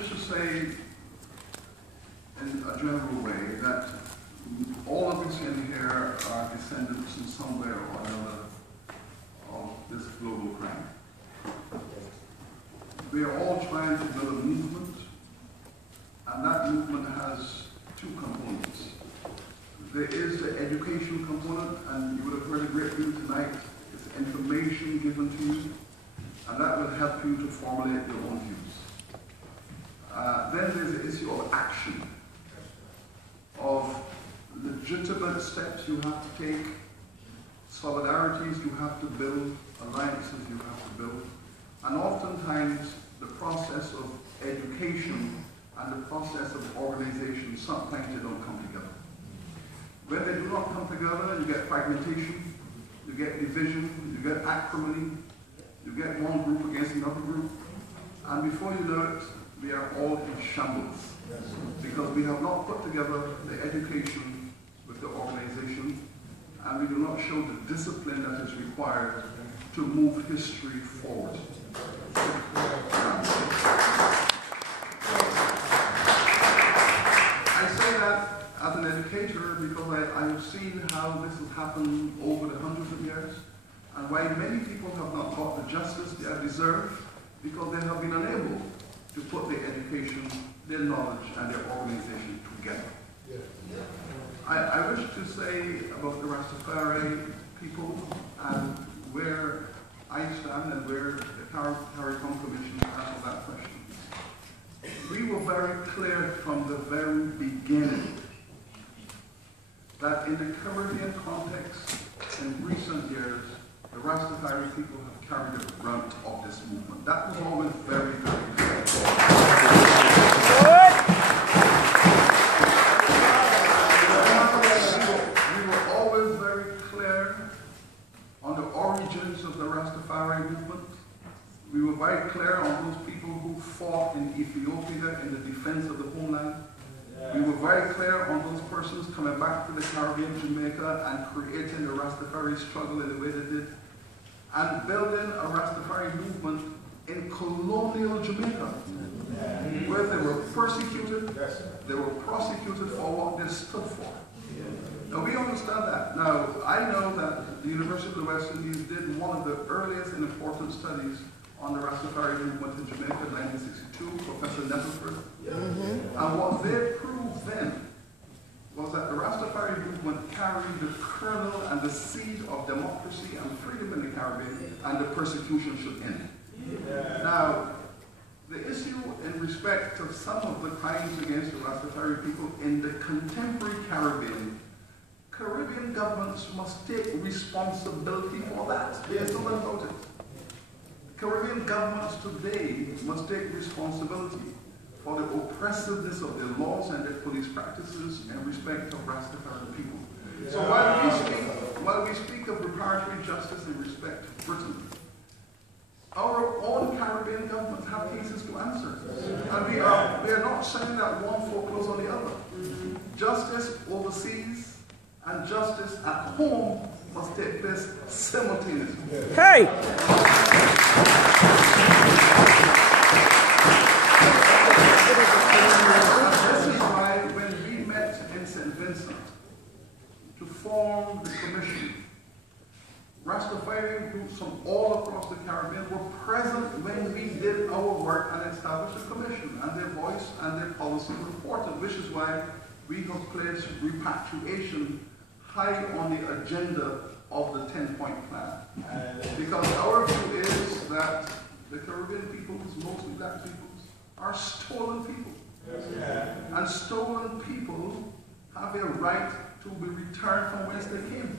wish to say in a general way that all of us in here are descendants in some way or another of this global crime. We are all trying to build a movement, and that movement has two components. There is the education component, and you would have heard a great deal tonight. It's information given to you, and that will help you to formulate your own views. Then there's the issue of action, of legitimate steps you have to take, solidarities you have to build, alliances you have to build, and oftentimes the process of education and the process of organization, sometimes they don't come together. When they do not come together, you get fragmentation, you get division, you get acrimony, you get one group against another group, and before you know it, we are all in shambles. Because we have not put together the education with the organization, and we do not show the discipline that is required to move history forward. I say that as an educator because I have seen how this has happened over the hundreds of years, and why many people have not got the justice they have deserved because they have been unable to put their education, their knowledge, and their organization together. I wish to say about the Rastafari people and where I stand and where the CARICOM Commission answered that question. We were very clear from the very beginning that in the Caribbean context, in recent years, the Rastafari people have carried the brunt of this movement. That was always very, very clear. We were always very clear on the origins of the Rastafari movement. We were very clear on those people who fought in Ethiopia in the defense of the homeland. We were very clear on those persons coming back to the Caribbean, Jamaica, and creating the Rastafari struggle in the way they did, and building a Rastafari movement in colonial Jamaica, where they were persecuted, they were prosecuted for what they stood for. Now we understand that. Now I know that the University of the West Indies did one of the earliest and important studies on the Rastafari movement in Jamaica in 1962, Professor Nettleford. And what they proved then was that the Rastafari movement carried the kernel and the seed of democracy and freedom in the Caribbean, and the persecution should end. Now, the issue in respect of some of the crimes against the Rastafari people in the contemporary Caribbean governments must take responsibility for that. There's no doubt about it. Caribbean governments today must take responsibility for the oppressiveness of their laws and their police practices in respect of Rastafari people. So while we speak of reparatory justice in respect of Britain, our own Caribbean governments have cases to answer. And we are not saying that one forecloses on the other. Justice overseas and justice at home must take place simultaneously. Hey! This is why when we met in St. Vincent to form the commission, Rastafari groups from all across the Caribbean were present when we did our work and established a commission, and their voice and their policy were important, which is why we have placed repatriation high on the agenda of the 10-point plan. Because our view is that the Caribbean peoples, mostly black peoples, are stolen people. And stolen people have a right to be returned from whence they came.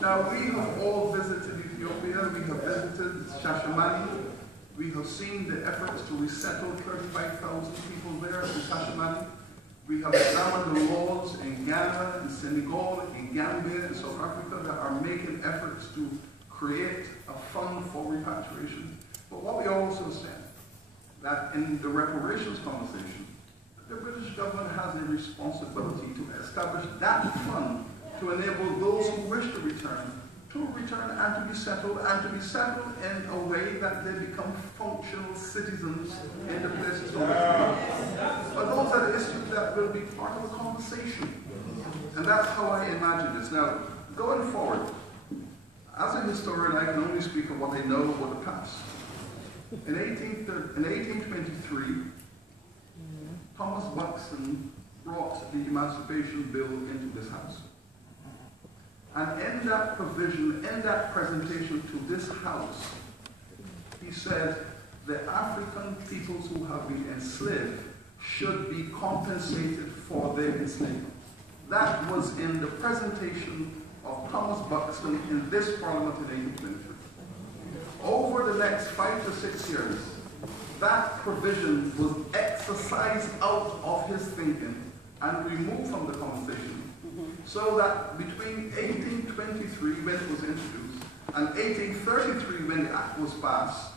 Now, we have all visited Ethiopia, we have visited Shashamani, we have seen the efforts to resettle 35,000 people there in Shashamani. We have examined the laws in Ghana, in Senegal, in Gambia, in South Africa that are making efforts to create a fund for repatriation. But what we also said, that in the reparations conversation, the British government has a responsibility to establish that fund to enable those who wish to return to return and to be settled in a way that they become functional citizens in the places of which. But those are the issues that will be part of the conversation. And that's how I imagine this. Now, going forward, as a historian, I can only speak of what I know about the past. In 1823, Thomas Buxton brought the Emancipation Bill into this House. And in that provision, in that presentation to this House, he said the African peoples who have been enslaved should be compensated for their enslavement. That was in the presentation of Thomas Buxton in this Parliament in 1823. Over the next 5 to 6 years, that provision was exercised out of his thinking and removed from the conversation. So that between 1823, when it was introduced, and 1833, when the Act was passed,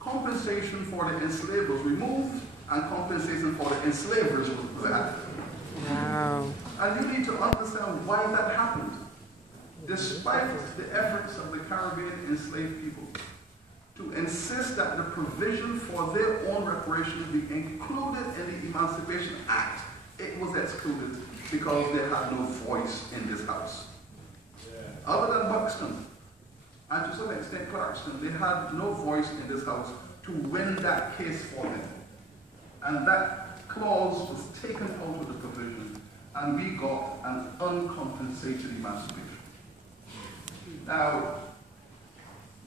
compensation for the enslaved was removed, and compensation for the enslavers was added. Wow. And you need to understand why that happened. Despite the efforts of the Caribbean enslaved people to insist that the provision for their own reparations be included in the Emancipation Act, it was excluded because they had no voice in this House. Yeah. Other than Buxton, and to some extent Clarkston, they had no voice in this House to win that case for them. And that clause was taken out of the provision, and we got an uncompensated emancipation. Now,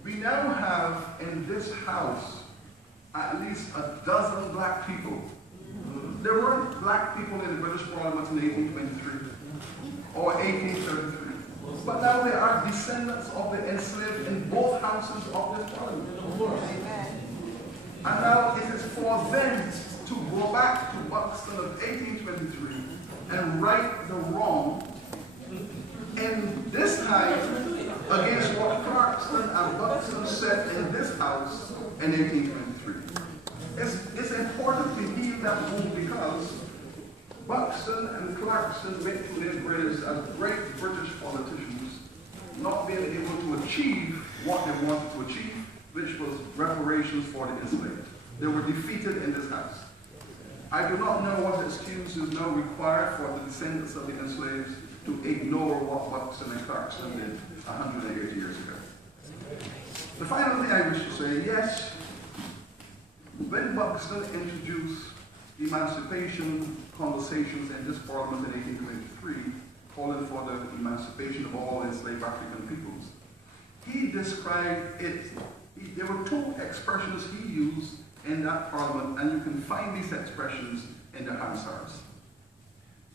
we now have in this House at least a dozen black people. There weren't black people in the British Parliament in 1823 or 1833. But now there are descendants of the enslaved in both houses of this Parliament. And now it is for them to go back to Buxton of 1823 and right the wrong in this time against what Clarkston and Buxton said in this House in 1823. It's important to hear that move because Buxton and Clarkston went through their graves as great British politicians, not being able to achieve what they wanted to achieve, which was reparations for the enslaved. They were defeated in this House. I do not know what excuse is now required for the descendants of the enslaved to ignore what Buxton and Clarkston did 180 years ago. The final thing I wish to say, yes, when Buxton introduced emancipation conversations in this Parliament in 1823, calling for the emancipation of all enslaved African peoples, he described it. There were two expressions he used in that Parliament, and you can find these expressions in the Hansards.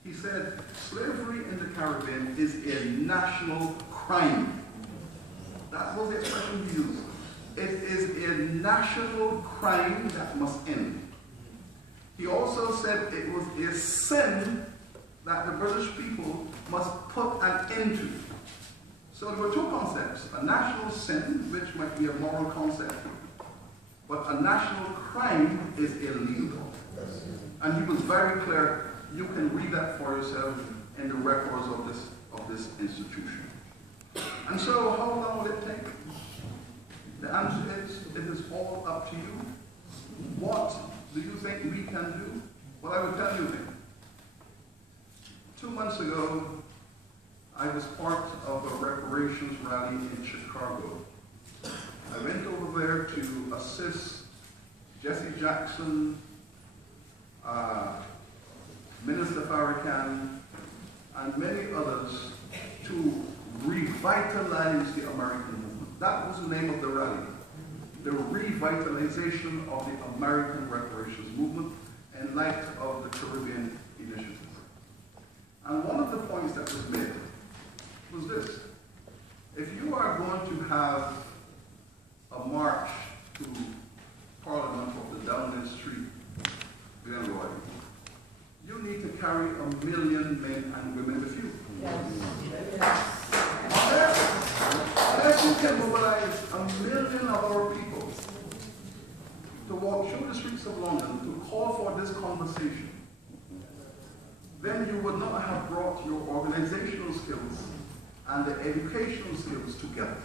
He said, slavery in the Caribbean is a national crime. That was the expression he used. It is a national crime that must end. He also said it was a sin that the British people must put an end to. So there were two concepts, a national sin, which might be a moral concept, but a national crime is illegal. And he was very clear. You can read that for yourself in the records of this institution. And so how long will it take? The answer is, it is all up to you. What do you think we can do? Well, I will tell you then. 2 months ago, I was part of a reparations rally in Chicago. I went over there to assist Jesse Jackson, Minister Farrakhan, and many others to revitalize the American movement. That was the name of the rally. The revitalization of the American reparations movement in light of the Caribbean initiative. And one of the points that was made was this. If you are going to have a march to Parliament of the Downing Street, Glenroy, you need to carry 1 million men and women with you. Yes. Unless you can mobilize 1 million of our people to walk through the streets of London to call for this conversation, then you would not have brought your organizational skills and the educational skills together.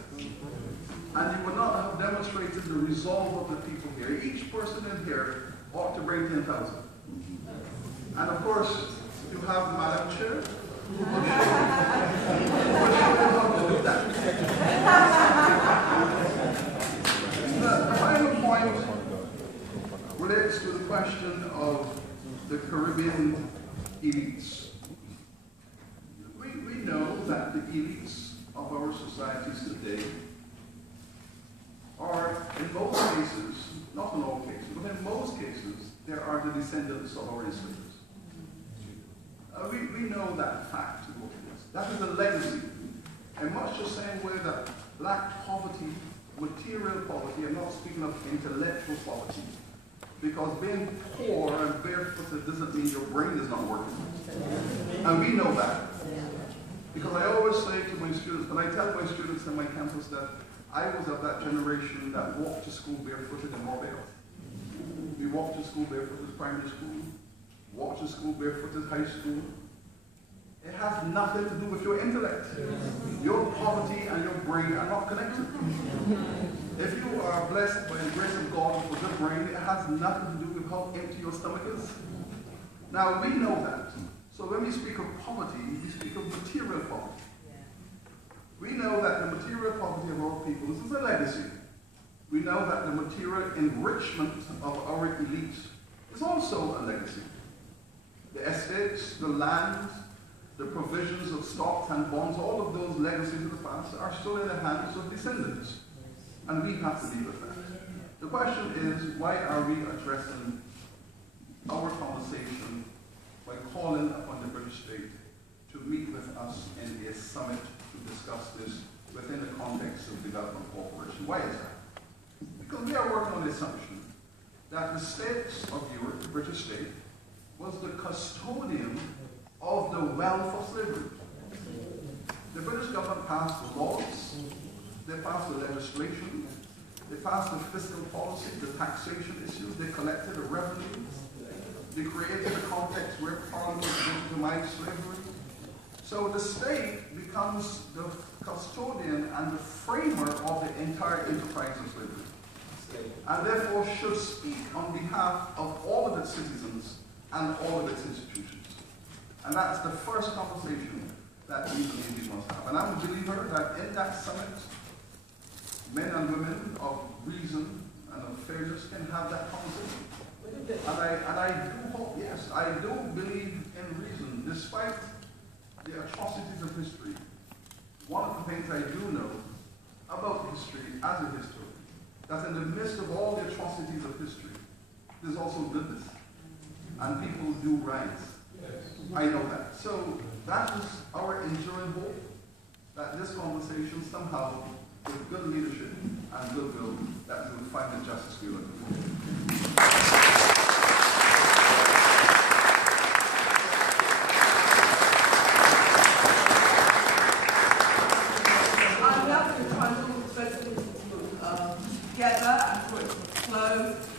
And you would not have demonstrated the resolve of the people here. Each person in here ought to bring 10,000. And of course, you have Madam Chair, who will show how to do that. The final point relates to the question of the Caribbean elites. We know that the elites of our societies today are, in most cases, not in all cases, but in most cases, they are the descendants of our ancestors. We know that fact. That is a legacy. In much the same way that black poverty, material poverty, I'm not speaking of intellectual poverty, because being poor and barefooted doesn't mean your brain is not working. And we know that. Because I always say to my students, and I tell my students on my campus that I was of that generation that walked to school barefooted in Marbella. We walked to school barefooted primary school, walked to school barefooted high school. It has nothing to do with your intellect. Your poverty and your brain are not connected. If you are blessed by the grace of God with a good brain, it has nothing to do with how empty your stomach is. Now, we know that. So when we speak of poverty, we speak of material poverty. We know that the material poverty of our people is a legacy. We know that the material enrichment of our elites is also a legacy. The estates, the land, the provisions of stocks and bonds, all of those legacies of the past are still in the hands of descendants. And we have to deal with that. The question is, why are we addressing our conversation by calling upon the British state to meet with us in a summit to discuss this within the context of development cooperation? Why is that? Because we are working on the assumption that the states of Europe, the British state, was the custodian of the wealth of slavery. The British government passed the laws, they passed the legislation, they passed the fiscal policy, the taxation issues, they collected the revenue, they created a context where Parliament legitimized slavery. So the state becomes the custodian and the framer of the entire enterprise of slavery, and therefore should speak on behalf of all of its citizens and all of its institutions. And that's the first conversation that we believe we must have. And I'm a believer that in that summit, men and women of reason and of fairness can have that conversation. And I do hope, yes, I do believe in reason, despite the atrocities of history. One of the things I do know about history as a historian, that in the midst of all the atrocities of history, there's also goodness. And people do right. I know that. So that is our enduring hope, that this conversation somehow, with good leadership and goodwill, that we will find the justice we look for. I'd love to try to all the together and put it close.